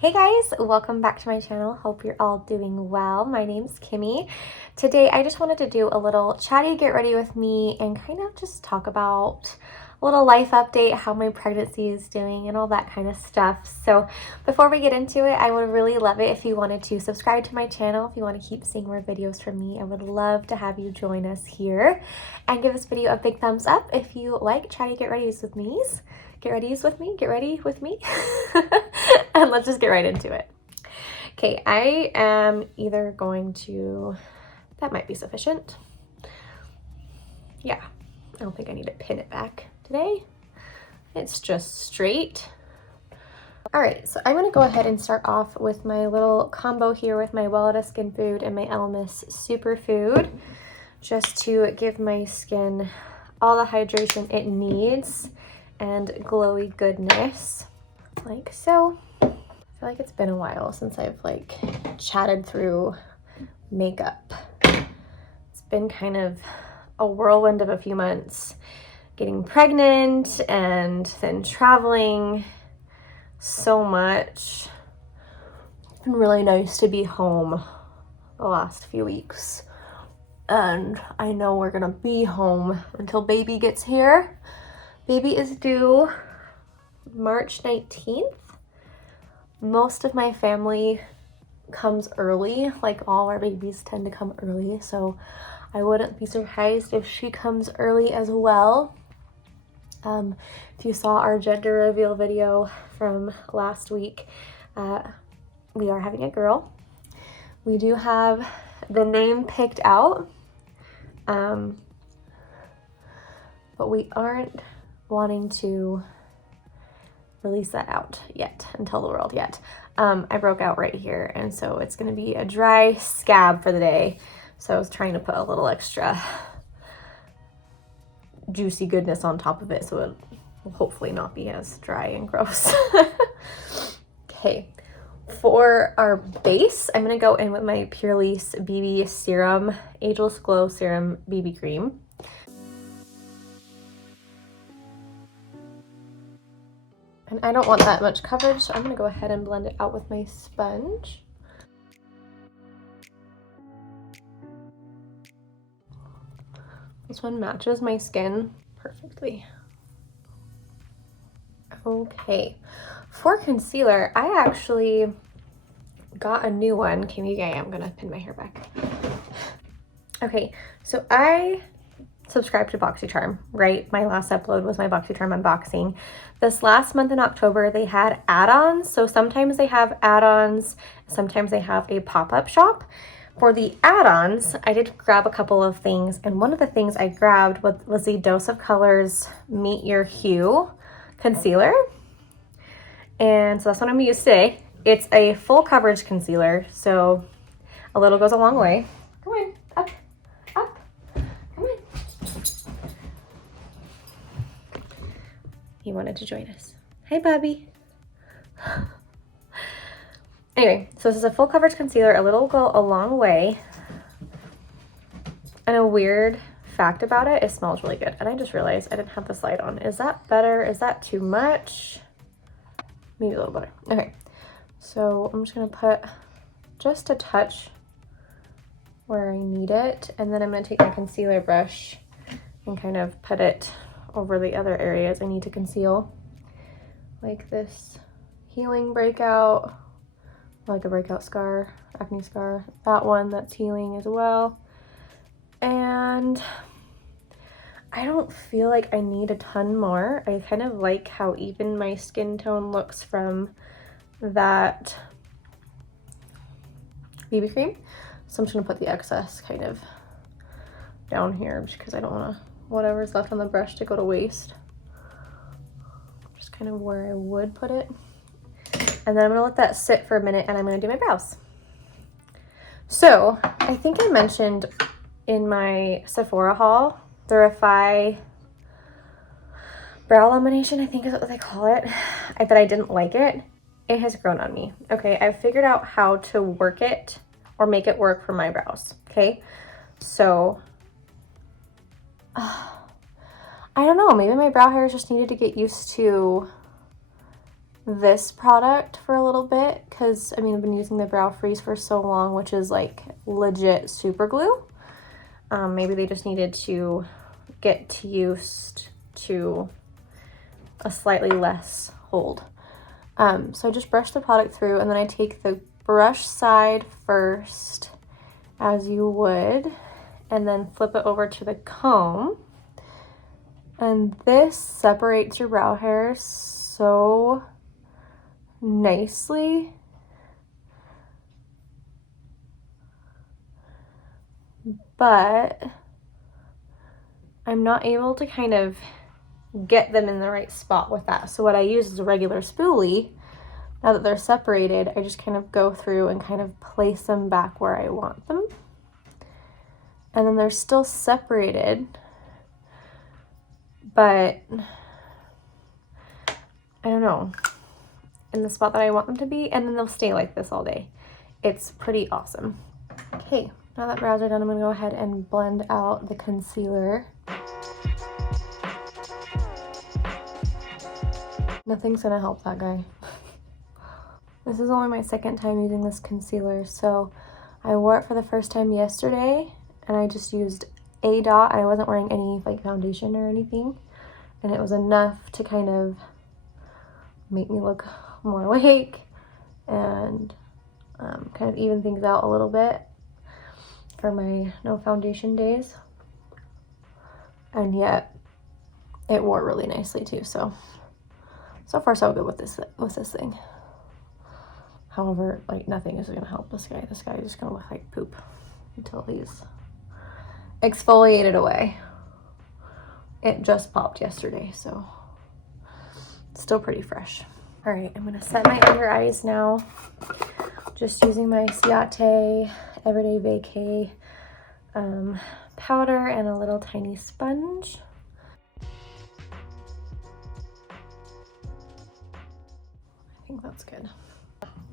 Hey guys, welcome back to my channel. Hope you're all doing well. My name's Kimmy. Today I just wanted to do a little chatty get ready with me and kind of just talk about a little life update, how my pregnancy is doing and all that kind of stuff. So before we get into it, I would really love it if you wanted to subscribe to my channel. If you want to keep seeing more videos from me, I would love to have you join us here and give this video a big thumbs up if you like chatty get readies with me. Get ready with me. And let's just get right into it. Okay, I am either going to, that might be sufficient. Yeah, I don't think I need to pin it back today. It's just straight. All right, so I'm gonna go ahead and start off with my little combo here with my Weleda Skin Food and my ELEMIS Superfood, just to give my skin all the hydration it needs and glowy goodness, like so. I feel like it's been a while since I've like chatted through makeup. It's been kind of a whirlwind of a few months, getting pregnant and then traveling so much. It's been really nice to be home the last few weeks. And I know we're gonna be home until baby gets here. Baby is due March 19th. Most of my family comes early, like all our babies tend to come early, so I wouldn't be surprised if she comes early as well. If you saw our gender reveal video from last week, we are having a girl. We do have the name picked out, but we aren't wanting to release that out yet and tell the world yet. I broke out right here, and so it's going to be a dry scab for the day. So I was trying to put a little extra juicy goodness on top of it, so it will hopefully not be as dry and gross. Okay, for our base, I'm going to go in with my Purely's BB Serum Ageless Glow Serum BB Cream. And I don't want that much coverage, so I'm going to go ahead and blend it out with my sponge. This one matches my skin perfectly. Okay, for concealer, I actually got a new one. I'm going to pin my hair back. Okay, so I subscribe to BoxyCharm, right? My last upload was my BoxyCharm unboxing. This last month in October, they had add-ons. So sometimes they have add-ons, sometimes they have a pop-up shop. For the add-ons, I did grab a couple of things, and one of the things I grabbed was the Dose of Colors Meet Your Hue concealer. And so that's what I'm gonna use today. It's a full coverage concealer, so a little goes a long way. Come on, up. He wanted to join us. Hey, Bobby. Anyway, so this is a full coverage concealer. A little go a long way. And a weird fact about it, it smells really good. And I just realized I didn't have this light on. Is that better? Is that too much? Maybe a little better. Okay, so I'm just gonna put just a touch where I need it. And then I'm gonna take my concealer brush and kind of put it over the other areas I need to conceal, like this healing breakout, like a breakout scar, acne scar, that one that's healing as well. And I don't feel like I need a ton more. I kind of like how even my skin tone looks from that BB cream, so I'm just gonna put the excess kind of down here just because I don't want to whatever's left on the brush to go to waste. Just kind of where I would put it. And then I'm gonna let that sit for a minute and I'm gonna do my brows. So I think I mentioned in my Sephora haul, the Refy brow lamination, I think is what they call it, that I didn't like it. It has grown on me. Okay, I've figured out how to work it or make it work for my brows. Okay, so I don't know, maybe my brow hairs just needed to get used to this product for a little bit because, I mean, I've been using the Brow Freeze for so long, which is like legit super glue. Maybe they just needed to get used to a slightly less hold. So I just brush the product through, and then I take the brush side first, as you would, and then flip it over to the comb. And this separates your brow hairs so nicely. But I'm not able to kind of get them in the right spot with that. So what I use is a regular spoolie. Now that they're separated, I just kind of go through and kind of place them back where I want them. And then they're still separated, but I don't know, in the spot that I want them to be, and then they'll stay like this all day. It's pretty awesome. Okay, now that brows are done, I'm gonna go ahead and blend out the concealer. Nothing's gonna help that guy. This is only my second time using this concealer, so I wore it for the first time yesterday, and I just used a dot. I wasn't wearing any like foundation or anything, and it was enough to kind of make me look more awake and kind of even things out a little bit for my no foundation days. And yet it wore really nicely too, so far so good with this thing. However, like, nothing is gonna help this guy. This guy is just gonna look like poop until he's exfoliated away. It just popped yesterday, so still pretty fresh. All right, I'm gonna set my under eyes now. Just using my Ciate Everyday Vacay powder and a little tiny sponge. I think that's good.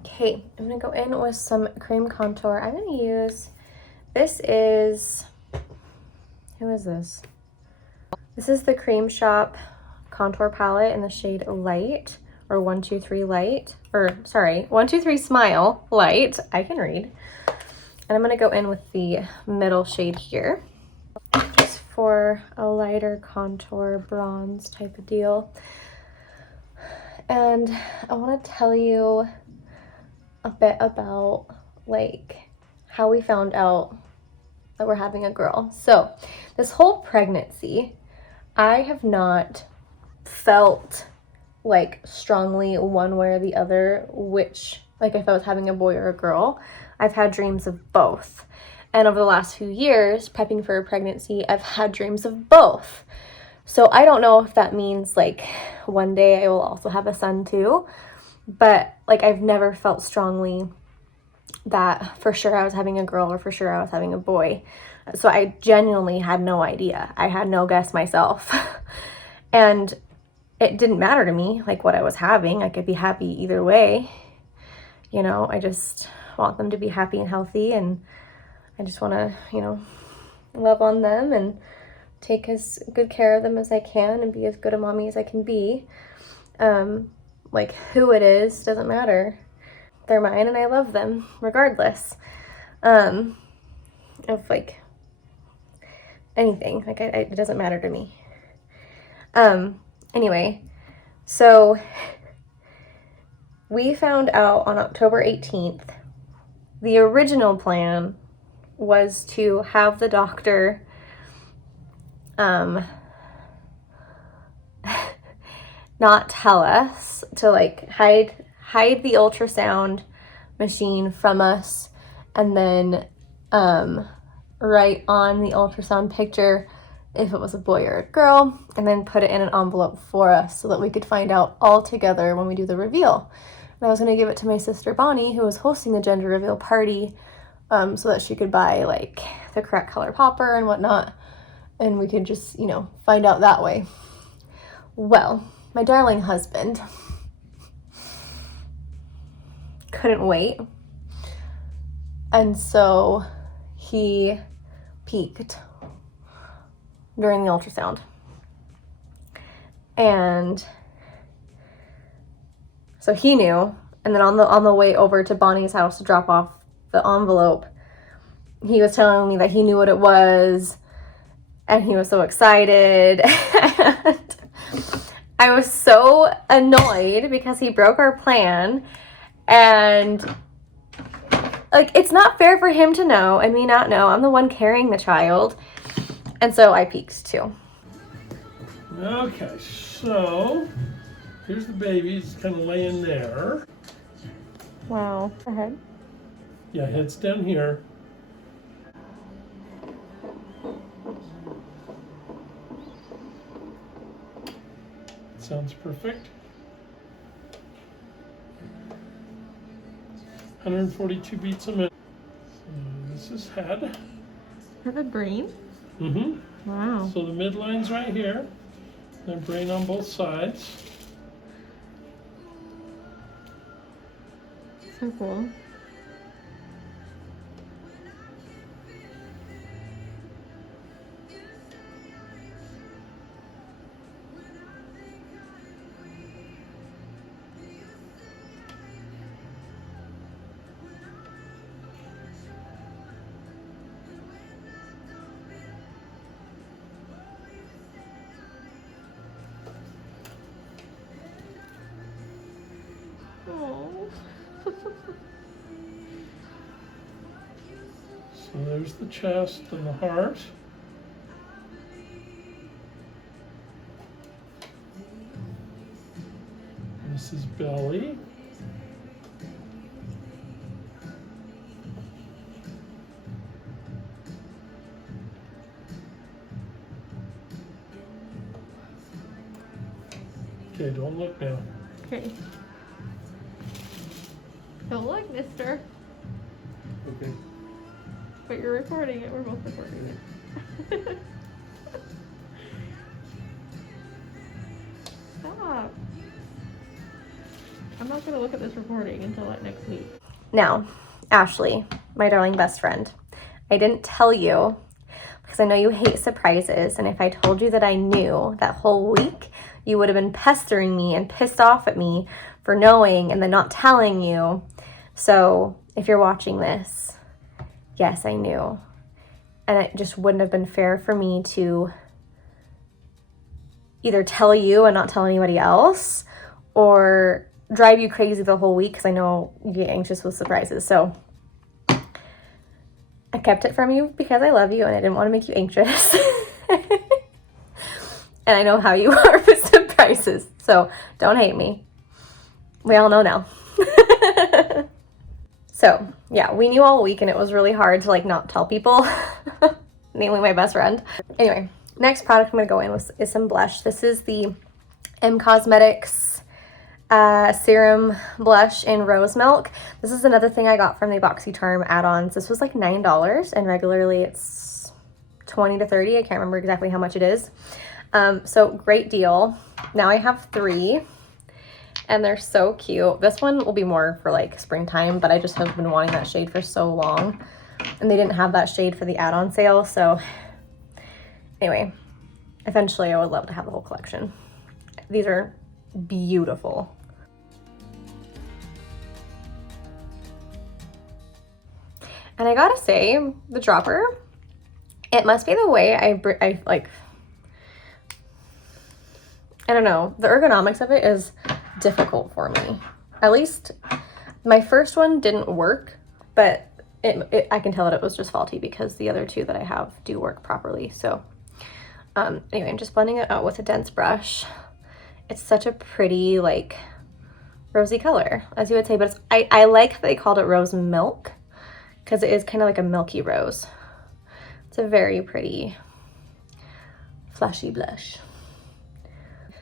Okay, I'm gonna go in with some cream contour. I'm gonna use, this is, who is this? This is the Creme Shop contour palette in the shade Light, or 123 Light, or sorry, 123 Smile Light. I can read. And I'm gonna go in with the middle shade here, just for a lighter contour bronze type of deal. And I wanna tell you a bit about like how we found out that we're having a girl. So this whole pregnancy, I have not felt like strongly one way or the other which, like, if I was having a boy or a girl. I've had dreams of both, and over the last few years prepping for a pregnancy, I've had dreams of both. So I don't know if that means like one day I will also have a son too, but like I've never felt strongly that for sure I was having a girl or for sure I was having a boy. So I genuinely had no idea. I had no guess myself. And it didn't matter to me like what I was having. I could be happy either way. You know, I just want them to be happy and healthy, and I just want to, you know, love on them and take as good care of them as I can and be as good a mommy as I can be. Like who it is doesn't matter. They're mine and I love them regardless of like anything. Like it doesn't matter to me. Anyway, so we found out on October 18th. The original plan was to have the doctor not tell us, to like hide the ultrasound machine from us, and then write on the ultrasound picture if it was a boy or a girl, and then put it in an envelope for us so that we could find out all together when we do the reveal. And I was going to give it to my sister Bonnie, who was hosting the gender reveal party, so that she could buy like the correct color popper and whatnot, and we could just, you know, find out that way. Well, my darling husband couldn't wait, and so he peeked during the ultrasound, and So he knew. And then on the way over to Bonnie's house to drop off the envelope, he was telling me that he knew what it was, and he was so excited. And I was so annoyed because he broke our plan, and like, it's not fair for him to know and me not know. I'm the one carrying the child, and so I peeked too. Okay, so here's the baby. It's kind of laying there. Wow. Ahead. Yeah, head's down here. Sounds perfect. 142 beats a minute. So this is head. For the brain? Mm-hmm. Wow. So the midline's right here. Then brain on both sides. So cool. So there's the chest and the heart. This is belly. Okay, don't look now. Okay. Don't look, mister. Okay. But you're recording it. We're both recording it. Stop. I'm not going to look at this recording until like next week. Now, Ashley, my darling best friend, I didn't tell you because I know you hate surprises. And if I told you that I knew that whole week, you would have been pestering me and pissed off at me for knowing and then not telling you. So if you're watching this, yes, I knew. And it just wouldn't have been fair for me to either tell you and not tell anybody else, or drive you crazy the whole week because I know you get anxious with surprises. So I kept it from you because I love you and I didn't want to make you anxious. And I know how you are with surprises, so don't hate me. We all know now. So yeah, we knew all week and it was really hard to like not tell people, namely my best friend. Anyway, next product I'm gonna go in with is some blush. This is the M Cosmetics Serum Blush in Rose Milk. This is another thing I got from the BoxyCharm add-ons. This was like $9 and regularly it's $20 to $30. I can't remember exactly how much it is. So great deal. Now I have 3. And they're so cute. This one will be more for like springtime, but I just have been wanting that shade for so long. And they didn't have that shade for the add-on sale. So anyway, eventually I would love to have the whole collection. These are beautiful. And I gotta say, the dropper, it must be the way I like, I don't know, the ergonomics of it is difficult for me. At least my first one didn't work, but I can tell that it was just faulty because the other 2 that I have do work properly. So anyway, I'm just blending it out with a dense brush. It's such a pretty like rosy color, as you would say, but it's, I like that they called it rose milk because it is kind of like a milky rose. It's a very pretty flashy blush.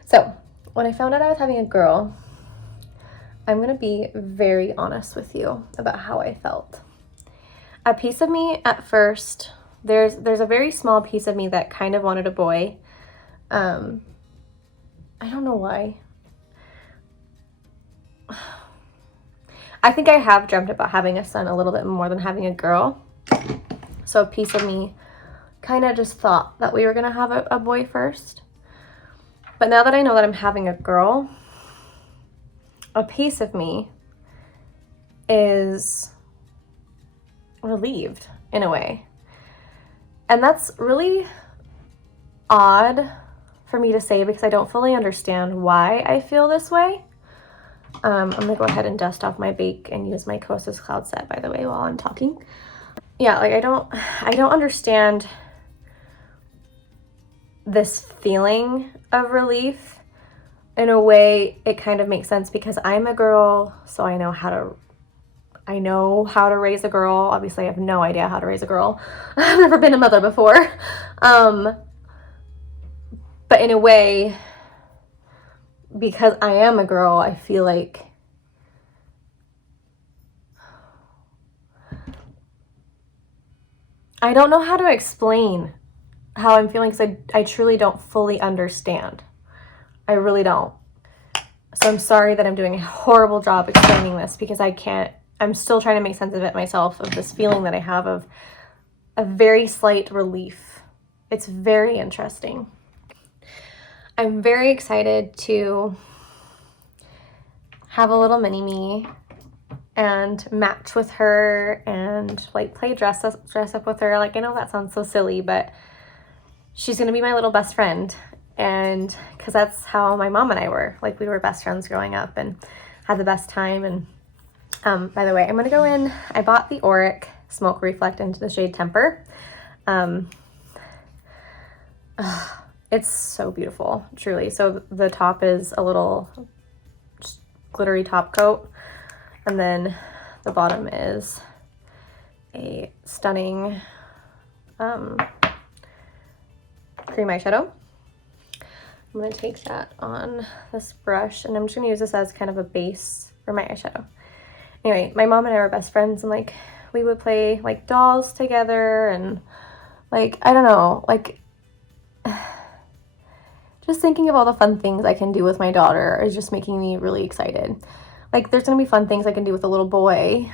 So when I found out I was having a girl, I'm gonna be very honest with you about how I felt. A piece of me at first, there's a very small piece of me that kind of wanted a boy. I don't know why. I think I have dreamt about having a son a little bit more than having a girl. So a piece of me kind of just thought that we were gonna have a boy first. But now that I know that I'm having a girl, a piece of me is relieved in a way. And that's really odd for me to say because I don't fully understand why I feel this way. I'm gonna go ahead and dust off my bake and use my Kosas cloud set, by the way, while I'm talking. Yeah, like I don't understand this feeling of relief. In a way, it kind of makes sense because I'm a girl, so I know how to raise a girl. Obviously, I have no idea how to raise a girl. I've never been a mother before. But in a way, because I am a girl, I feel like I don't know how to explain how I'm feeling because I truly don't fully understand. I really don't. So I'm sorry that I'm doing a horrible job explaining this because I'm still trying to make sense of it myself, of this feeling that I have of a very slight relief. It's very interesting. I'm very excited to have a little mini-me and match with her and like play dress up with her. Like, I know that sounds so silly, but she's gonna be my little best friend. And because that's how my mom and I were. Like, we were best friends growing up and had the best time. And by the way, I'm gonna go in. I bought the Auric Smoke Reflect into the shade Temper. It's so beautiful, truly. So the top is a little glittery top coat, and then the bottom is a stunning cream eyeshadow. I'm going to take that on this brush, and I'm just going to use this as kind of a base for my eyeshadow. Anyway, my mom and I were best friends, and like we would play like dolls together, and like, I don't know, like just thinking of all the fun things I can do with my daughter is just making me really excited. Like, there's gonna be fun things I can do with a little boy,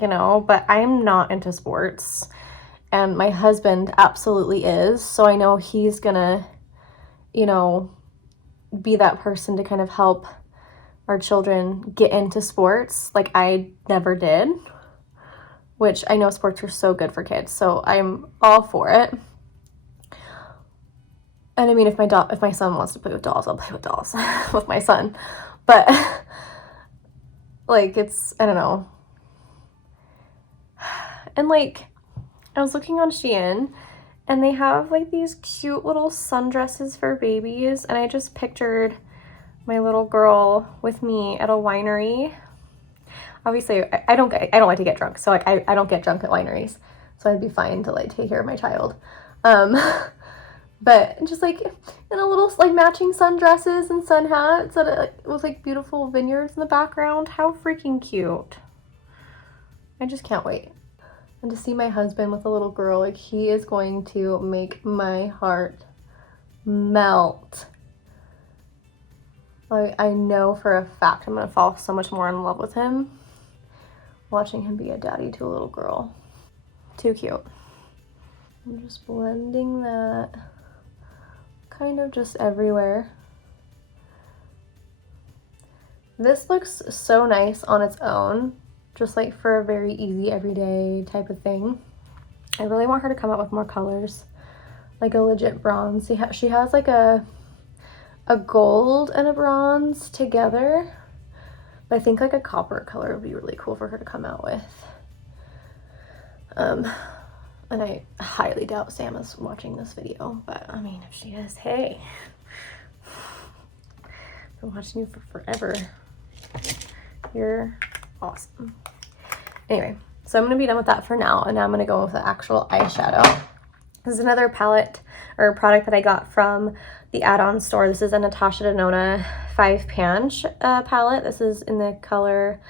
you know, but I'm not into sports, and my husband absolutely is, so I know he's gonna, you know, be that person to kind of help our children get into sports like I never did, which I know sports are so good for kids, so I'm all for it. And I mean, if my son wants to play with dolls, I'll play with dolls with my son. But like, it's, I don't know. And like, I was looking on Shein, and they have like these cute little sundresses for babies, and I just pictured my little girl with me at a winery. Obviously, I don't like to get drunk, so like I don't get drunk at wineries, so I'd be fine to like take care of my child. But just like in a little like matching sundresses and sun hats, and it was like beautiful vineyards in the background. How freaking cute. I just can't wait. And to see my husband with a little girl, like, he is going to make my heart melt. I know for a fact I'm gonna fall so much more in love with him watching him be a daddy to a little girl. Too cute. I'm just blending that kind of just everywhere. This looks so nice on its own, just like for a very easy everyday type of thing. I really want her to come out with more colors, like a legit bronze. She has like a gold and a bronze together, but I think like a copper color would be really cool for her to come out with. And I highly doubt Sam is watching this video, but I mean, if she is, hey, I've been watching you for forever. You're awesome. Anyway, so I'm gonna be done with that for now, and now I'm gonna go with the actual eyeshadow. This is another palette or product that I got from the add-on store. This is a Natasha Denona 5-pan palette. This is in the color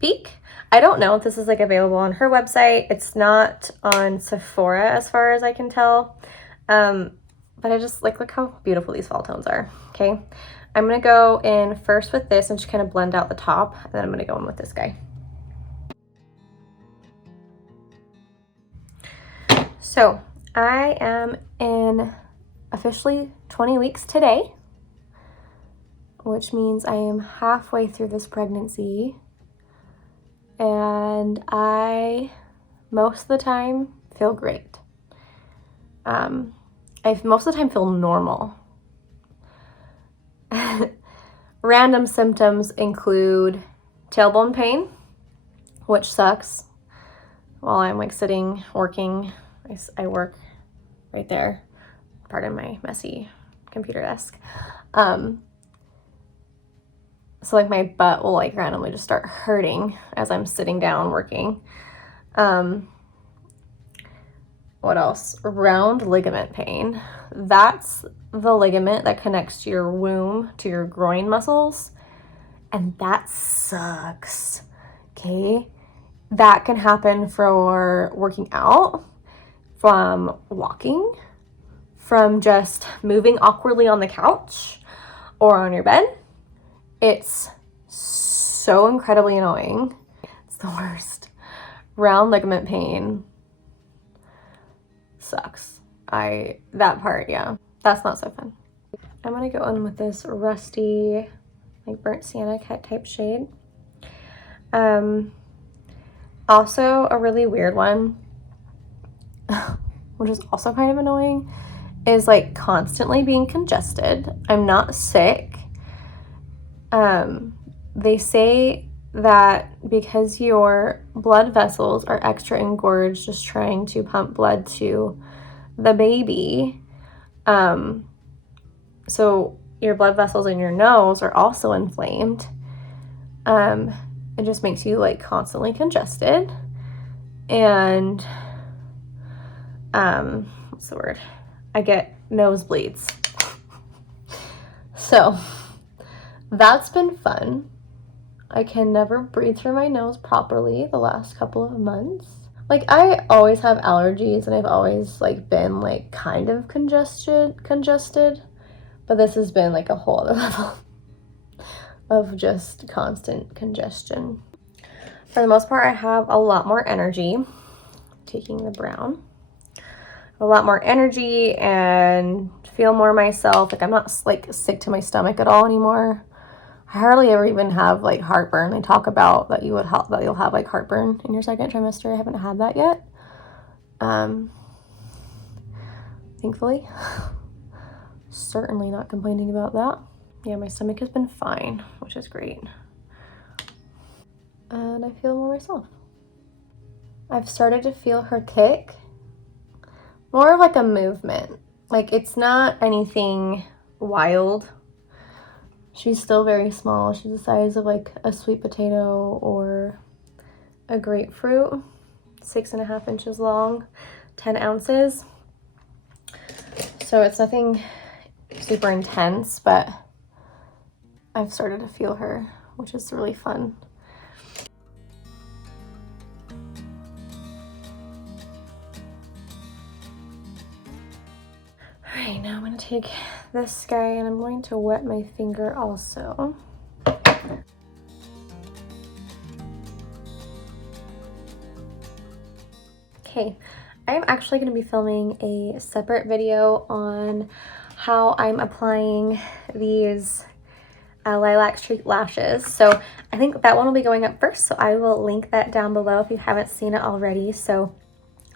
Peak. I don't know if this is like available on her website. It's not on Sephora as far as I can tell. But I just like, look how beautiful these fall tones are. Okay, I'm gonna go in first with this and just kind of blend out the top, and then I'm gonna go in with this guy. So I am in officially 20 weeks today. which means I am halfway through this pregnancy, and I most of the time feel great. I most of the time feel normal. Random symptoms include tailbone pain, which sucks. While I'm like sitting working, I work right there. Pardon my messy computer desk. So like my butt will like randomly just start hurting as I'm sitting down working. What else? Round ligament pain. That's the ligament that connects your womb to your groin muscles. And that sucks. Okay? That can happen for working out, from walking, from just moving awkwardly on the couch or on your bed. It's so incredibly annoying. It's the worst. Round ligament pain sucks. That part, yeah, that's not so fun. I'm gonna go in with this rusty, like burnt sienna type shade. Also a really weird one, which is also kind of annoying, is like constantly being congested. I'm not sick. They say that because your blood vessels are extra engorged just trying to pump blood to the baby, so your blood vessels in your nose are also inflamed. It just makes you like constantly congested, and what's the word? I get nosebleeds. So that's been fun. I can never breathe through my nose properly the last couple of months. Like, I always have allergies, and I've always like been like kind of congested, but this has been like a whole other level of just constant congestion. For the most part, I have a lot more energy. Taking the brown. A lot more energy and feel more myself. Like, I'm not like sick to my stomach at all anymore. I hardly ever even have like heartburn. They talk about that you'll have like heartburn in your second trimester. I haven't had that yet. Thankfully. Certainly not complaining about that. Yeah, my stomach has been fine, which is great. And I feel more myself. I've started to feel her kick. More of like a movement. Like, it's not anything wild. She's still very small. She's the size of like a sweet potato or a grapefruit. 6.5 inches long, 10 ounces. So it's nothing super intense, but I've started to feel her, which is really fun. All right, now I'm going to take this guy and I'm going to wet my finger also. Okay, I'm actually going to be filming a separate video on how I'm applying these lilac streak lashes. So I think that one will be going up first, so I will link that down below if you haven't seen it already. So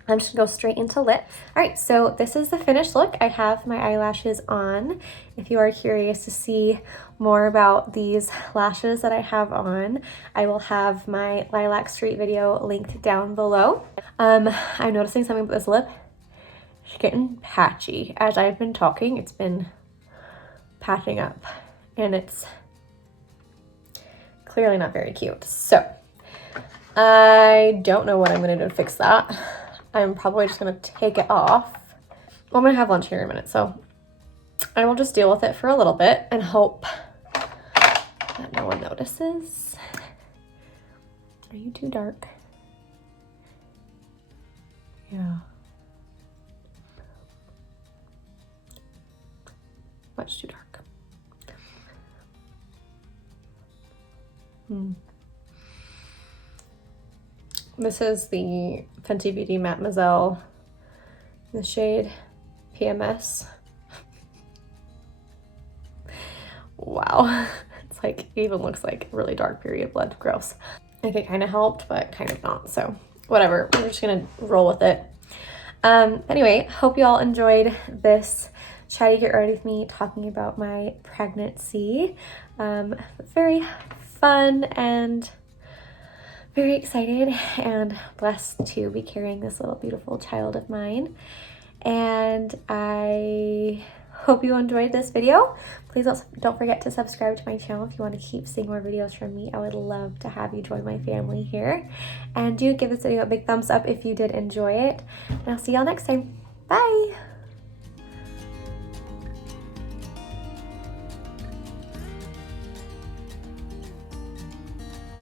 I'm just gonna go straight into lip. All right, so this is the finished look. I have my eyelashes on. If you are curious to see more about these lashes that I have on, I will have my lilac streak video linked down below. I'm noticing something with this lip. It's getting patchy. As I've been talking, it's been patching up, and it's clearly not very cute. So I don't know what I'm gonna do to fix that. I'm probably just gonna take it off. Well, I'm gonna have lunch here in a minute, so I will just deal with it for a little bit and hope that no one notices. Are you too dark? Yeah. Much too dark. This is the Fenty Beauty Mademoiselle in the shade PMS. Wow. wow. It's like, it even looks like really dark period blood. Gross. Like it kind of helped, but kind of not. So whatever, we're just gonna roll with it. Anyway, hope you all enjoyed this Chatty Get Ready With Me talking about my pregnancy. Very fun and very excited and blessed to be carrying this little beautiful child of mine. And I hope you enjoyed this video. Please also don't forget to subscribe to my channel if you want to keep seeing more videos from me. I would love to have you join my family here. And do give this video a big thumbs up if you did enjoy it. And I'll see y'all next time. Bye!